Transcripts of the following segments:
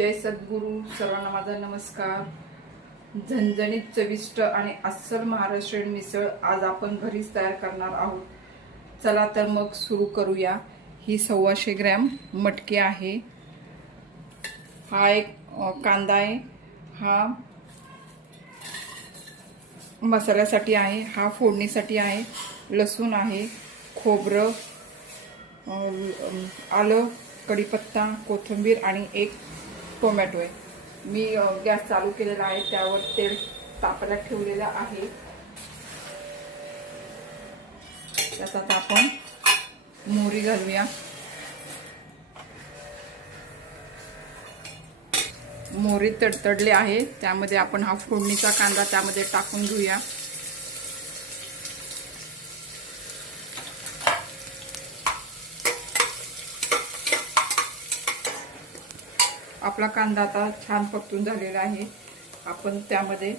जय सद्गुरू सर्वांना माझा नमस्कार. झणझणीत चविष्ट आणि अस्सल महाराष्ट्रीयन मिसळ आज आपण घरीच तयार करणार आहोत. चला तर मग सुरू करूया. ही सव्वाशे ग्रॅम मटकी आहे. हा एक कांदा आहे. हा मसाल्यासाठी आहे. हा फोडणीसाठी आहे. लसूण आहे. खोबरं आलं कढीपत्ता कोथिंबीर आणि एक टोमॅटो आहे. मी गॅस चालू केलेला आहे त्यावर तेल तापायला ठेवलेलं आहे. त्यात आता आपण मोहरी घालूया. मोहरी तडतडले आहे त्यामध्ये आपण हा फोडणीचा कांदा त्यामध्ये टाकून घेऊया. आपला कांदा आता छान परतून झालेला आहे. आपण त्यामध्ये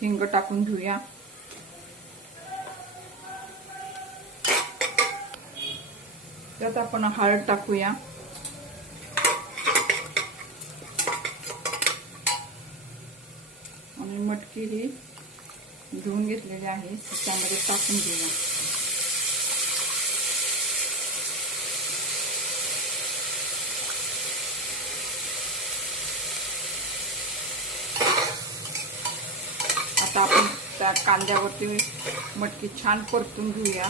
हिंग टाकून घेऊया. त्यात आपण हळद टाकूया. आणि मटकी ही धुवून घेतलेली आहे. त्यामध्ये टाकून घेऊया. आता आपण त्या कांद्यावरती मटकी छान परतून घेऊया.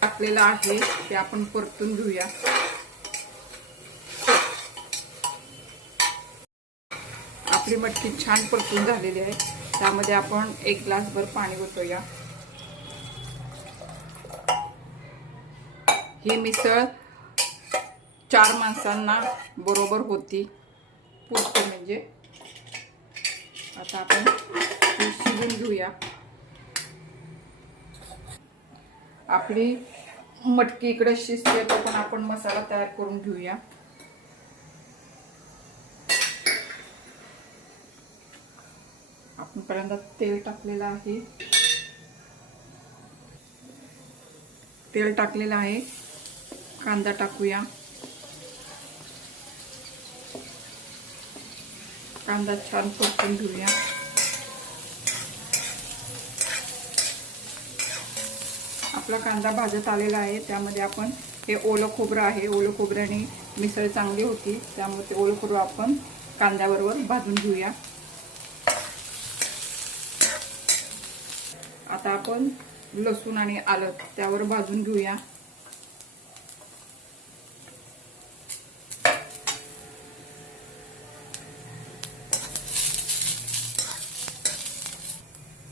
टाकलेलं आहे ते आपण परतून घेऊया. आपली मटकी छान परतून झालेली आहे. त्यामध्ये आपण एक ग्लासभर पाणी ओतूया. ही मिसळ चार माणसांना बरोबर होती. पुरते म्हणजे आता आपण ही शिजून घेऊया. आपली मटकी इकडे शिजते तो पण आपण मसाला तयार करून घेऊया. पहिल्यांदा तेल टाकलेलं आहे. तेल टाकलेलं आहे. कांदा टाकूया. कांदा छान परतून घेऊया. आपला कांदा भाजत आलेला आहे. त्यामध्ये आपण हे ओलं खोबरं आहे. ओलं खोबऱ्याने मिसळ चांगली होती. त्यामुळे ते ओलं खोबरं आपण कांद्याबरोबर भाजून घेऊया. आता आपण लसूण आणि आलं त्यावर भाजून घेऊया.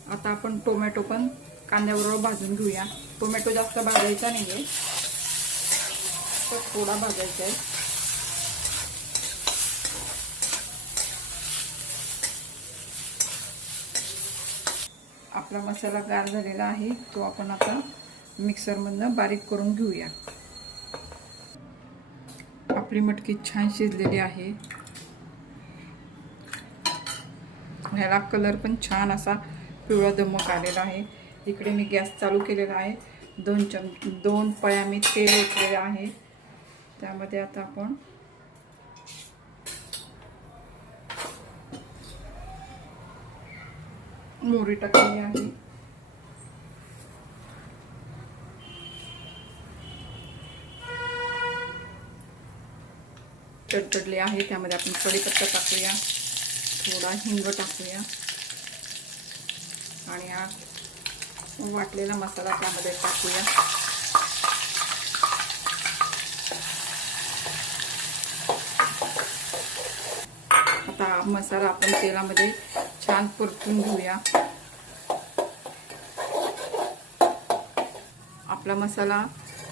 आता आपण टोमॅटो पण कांद्याबरोबर भाजून घेऊया. टोमॅटो जास्त भाजायचा नाहीये तर थोडा भाजायचा आहे. आपला मसाला गार झालेला आहे तो आपण आता मिक्सरमधनं बारीक करून घेऊया. आपली मटकी छान शिजलेली आहे. ह्याला कलर पण छान असा पिवळा दमक आलेला आहे. इकडे मी गॅस चालू केलेला आहे. दोन चम दोन पळ्या मी तेल ओतलेलं आहे. त्यामध्ये आता आपण मोहरी टाकली आहे. तडतडले आहे त्यामध्ये आपण कढीपत्ता टाकूया. थोडा हिंग टाकूया. आणि हा वाटलेला मसाला त्यामध्ये टाकूया. मसाला आपण तेलामध्ये छान परतून घेऊया. आपला मसाला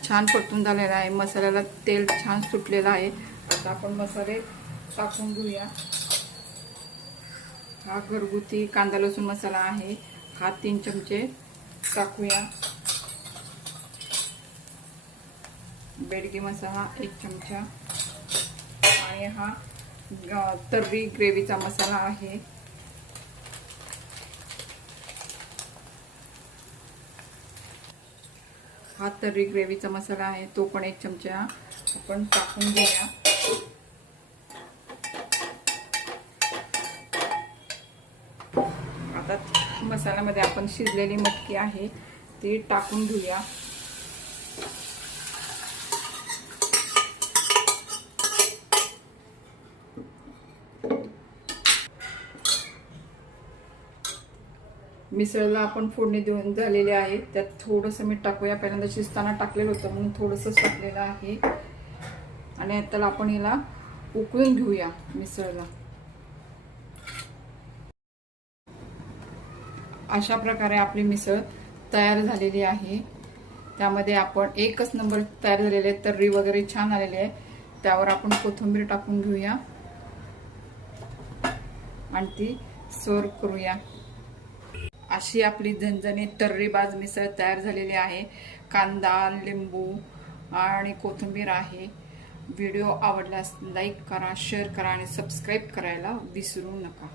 छान परतून झालेला आहे. मसाल्याला तेल छान सुटलेलं आहे. आता आपण मसाले टाकून घेऊया. हा घरगुती कांदा लसूण मसाला आहे. हा तीन चमचे टाकूया. बेडगी मसाला एक चमचा. आणि हा तर्री ग्रेव्हीचा मसाला आहे. हा तर्री ग्रेव्हीचा मसाला आहे. तो पण एक चमचा आपण टाकून घेऊया. आता मसाल्यामध्ये आपण शिजलेली मटकी आहे ती टाकून घेऊया. मिसळला आपण फोडणी देऊन झालेली आहे. त्यात थोडंसं मीठ टाकूया. पहिल्यांदा शिजताना टाकलेलं होतं म्हणून थोडंसं टाकलेलं आहे. आणि त्याला आपण हिला उकळून घेऊया मिसळला. अशा प्रकारे आपली मिसळ तयार झालेली आहे. त्यामध्ये आपण एकच नंबर तयार झालेले आहे तर्री वगैरे छान आलेली आहे. त्यावर आपण कोथिंबीर टाकून घेऊया. आणि ती सर्व करूया. अशी आपली झणझणीत टर्रीबाज मिसळ तयार झालेली आहे. कांदा लिंबू आणि कोथिंबीर आहे. व्हिडिओ आवडल्यास लाईक करा शेअर करा आणि सबस्क्राईब करायला विसरू नका.